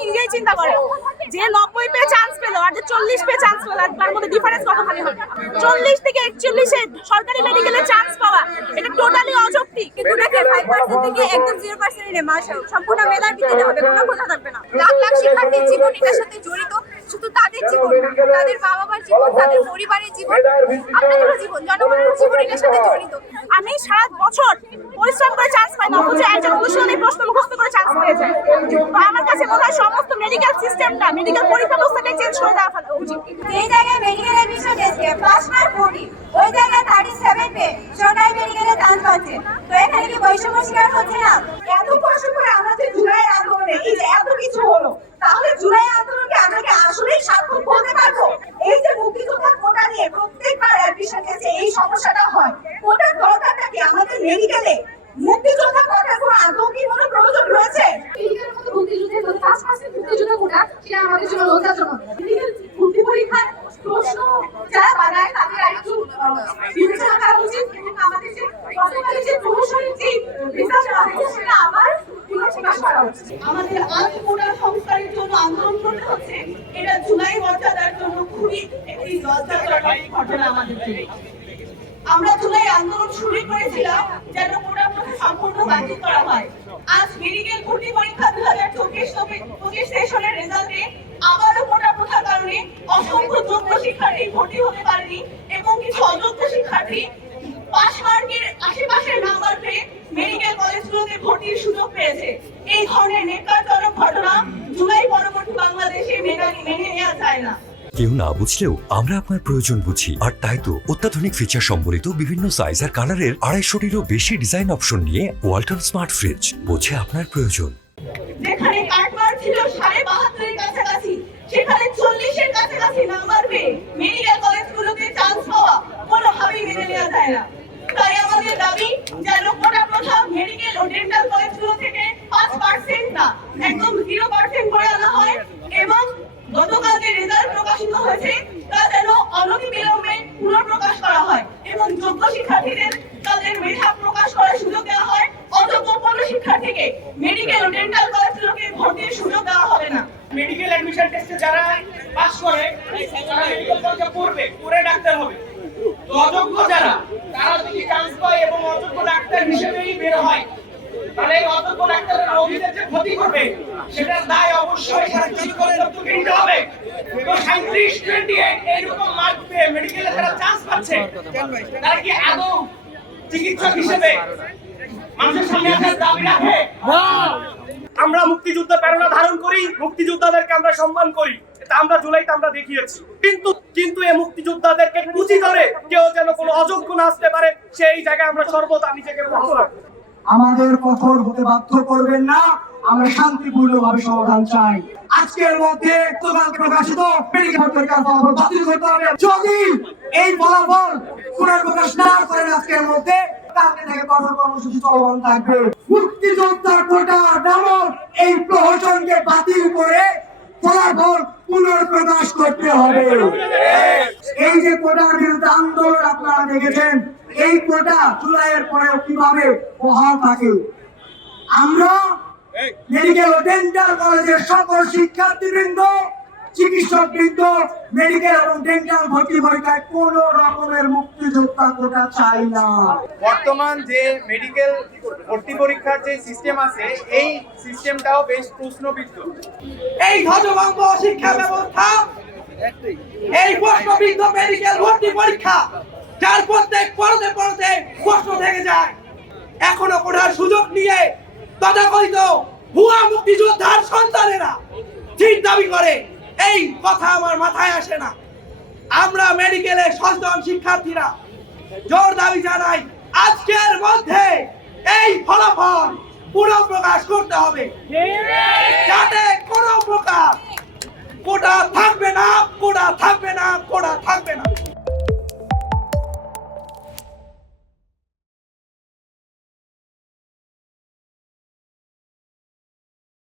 নিজেই চিন্তা যে নব্বই পে চান্স আর যে চল্লিশ পে চান্স তার মধ্যে ডিফারেন্স কতখানি হবে? চল্লিশ থেকে একচল্লিশে সরকারি মেডিকেলে চান্স পাওয়া, এটা টোটালি অযৌক্তিক। কিন্তু ফাইভ পার্সেন্ট থেকে একদম জিরো পার্সেন্ট নেমে সম্পূর্ণ মেধার ভিত্তিতে হবে, কোনো কথা থাকবে না। লাখ লাখ শিক্ষার্থীর জীবন এটার সাথে জড়িত জীবন তাদের মা বাবার জীবন তাদের পরিবারের জীবন আপনাদেরও জীবন জনগণের জীবন এটার সাথে জড়িত। আমি সারা বছর পরিশ্রম করে চান্স পাই না অথচ একজন অনুশীলনী প্রশ্ন মুখস্থ করে চান্স পেয়ে যায়। তো আমার কাছে মনে হয় সমস্ত মেডিকেল সিস্টেমটা মেডিকেল পরীক্ষা ব্যবস্থাটাই চেঞ্জ করে দেওয়া ফেলা উচিত। যেই জায়গায় মেডিকেল অ্যাডমিশন টেস্টে পাস মার্ক ফোর্টি ওই জায়গায় থার্টি সেভেন পে সরকারি মেডিকেলে চান্স পাচ্ছে। তো এখানে কি বৈষম্য শিকার হচ্ছে না? এত কষ্ট করে আমরা যে জুলাই আন্দোলনে এই যে এত কিছু হলো তাহলে জুলাই আন্দোলনকে আমরা কি আসলেই সার্থক বলতে পারব এই যে মুক্তিযোদ্ধা কোটা নিয়ে প্রত্যেকবার অ্যাডমিশন টেস্টে এই সমস্যাটা হয় কোটার দরকারটা কি আমাদের মেডিকেলে মুক্তিযোদ্ধা কোটার কোনো আদৌ কি কোনো প্রয়োজন রয়েছে? মেডিকেলের মতো মুক্তিযুদ্ধের মধ্যে পাঁচ পার্সেন্ট মুক্তিযোদ্ধা কোটা সেটা আমাদের জন্য লজ্জাজনক মেডিকেল ভর্তি পরীক্ষার প্রশ্ন যারা বানায় তাদের একটু বিবেচনা করা উচিত এবং আমাদের যে গতকালের যে প্রমোশনের যে রেজাল্ট হয়েছে সেটা আবার পুনঃপ্রকাশ করা উচিত। আমাদের আজ কোটা সংস্কারের জন্য আন্দোলন করতে হচ্ছে। এটা জুলাই মর্যাদার জন্য খুবই একটি লজ্জাজনক ঘটনা আমাদের জন্য। আমরা জুলাই আন্দোলন শুরু করেছিলাম যেন প্রথা সম্পূর্ণ বাতিল করা হয়। আজ মেডিকেল ভর্তি পরীক্ষা দু হাজার চব্বিশ পঁচিশ সেশনের রেজাল্টে আবারও কোটা প্রথার কারণে অসংখ্য যোগ্য শিক্ষার্থী ভর্তি হতে পারেনি এবং কিছু অযোগ্য শিক্ষার্থী পাস মার্কের আশেপাশের নাম্বার পেয়ে মেডিকেল কলেজগুলোতে ভর্তির সুযোগ পেয়েছে। এই ধরনের নেকারজনক ঘটনা জুলাই পরবর্তী বাংলাদেশে মেনে নেওয়া যায় না। কেউ না বুঝলেও আমরা আপনার প্রয়োজন বুঝি। আর তাই তো অত্যাধুনিক ফিচার সম্বলিত বিভিন্ন সাইজ আর কালারের আড়াইশোটিরও বেশি ডিজাইন অপশন নিয়ে ওয়ালটন স্মার্ট ফ্রিজ বোঝে আপনার প্রয়োজন। যেখানে ছিল সাড়ে বাহাত্তরের কাছাকাছি, সেখানে চল্লিশের কাছাকাছি নাম্বার পেয়ে মেডিকেল কলেজগুলোতে চান্স পাওয়া কোনোভাবেই মেনে নেওয়া যায় না। তাই আমাদের দাবি যেন কোটা মেডিকেল ও ডেন্টাল কলেজগুলো থেকে পাঁচ পার্সেন্ট না, একদম জিরো পার্সেন্ট করে আনা হয় এবং গতকাল যে রেজাল্ট হয়েছে, তা যেন অনতিবিলম্বে পুনঃপ্রকাশ করা হয় এবং যোগ্য শিক্ষার্থীদের তাদের মেধা প্রকাশ করার সুযোগ দেওয়া হয়। অযোগ্য কোনো শিক্ষার্থীকে মেডিকেল ও ডেন্টাল কলেজগুলোকে ভর্তির সুযোগ দেওয়া হবে না। মেডিকেল অ্যাডমিশন টেস্টে যারা পাস করে, তারা মেডিকেল কলেজে পড়বে, পড়ে ডাক্তার হবে। অযোগ্য যারা, তারা যদি চান্স পায় এবং অযোগ্য ডাক্তার হিসেবেই বের হয় তাহলে এই ডাক্তারের ক্ষতি করবে, সেটার দায় অবশ্যই করে হবে। সাঁত্রিশ টোয়েন্টি এইরকম মার্ক পেয়ে মেডিকেলে যারা চান্স পাচ্ছে। তারা কি আদৌ চিকিৎসক হিসেবে মানুষের সামনে আসার দাবি রাখে? আমরা মুক্তিযুদ্ধ প্রেরণা ধারণ করি, মুক্তিযোদ্ধাদেরকে আমরা সম্মান করি। এটা আমরা জুলাইতে আমরা দেখিয়েছি। কিন্তু কিন্তু এই মুক্তিযোদ্ধাদেরকে পুঁজি ধরে কেউ যেন কোনো অযোগ্য না আসতে পারে, সেই জায়গায় আমরা সর্বদা নিজেকে আমাদের কঠোর হতে বাধ্য করবেন না। আমরা শান্তিপূর্ণ ভাবে সমাধান চাই। আজকের মধ্যে প্রকাশিত বাতিল করতে হবে। যদি এই ফলাফল পুনর্প্রকাশ না করেন আজকের মধ্যে কোটা এই বাতিল করে পুনর্প্রকাশ করতে হবে। এই যে আন্দোলন আপনারা দেখেছেন এই কোটা জুলাইয়ের পরেও কীভাবে বহাল থাকে? আমরা মেডিকেল ও ডেন্টাল কলেজের সকল শিক্ষার্থীবৃন্দ চিকিৎসক বৃন্দ মেডিকেল এবং ডেন্টাল ভর্তি পরীক্ষায় কোন রকমের মুক্তিযোদ্ধা কোটা চাই না। বর্তমান যে মেডিকেল ভর্তি পরীক্ষার যে সিস্টেম আছে এই সিস্টেমটাও বেশ প্রশ্নবিদ্ধ। এই হজভঙ্গ শিক্ষা ব্যবস্থা এই প্রশ্নবিদ্ধ মেডিকেল ভর্তি পরীক্ষা যার প্রত্যেক পড়তে পড়তে প্রশ্ন থেকে যায়। এখনও কোঠার সুযোগ নিয়ে তথাকথিত ভুয়া মুক্তিযোদ্ধার সন্তানেরা সিট দাবি করে, এই কথা আমার মাথায় আসে না। আমরা মেডিকেলে সচেতন শিক্ষার্থীরা জোর দাবি জানাই, আজকের মধ্যে এই ফলাফল পুনঃ প্রকাশ করতে হবে। যাতে কোনো প্রকার কোটা থাকবে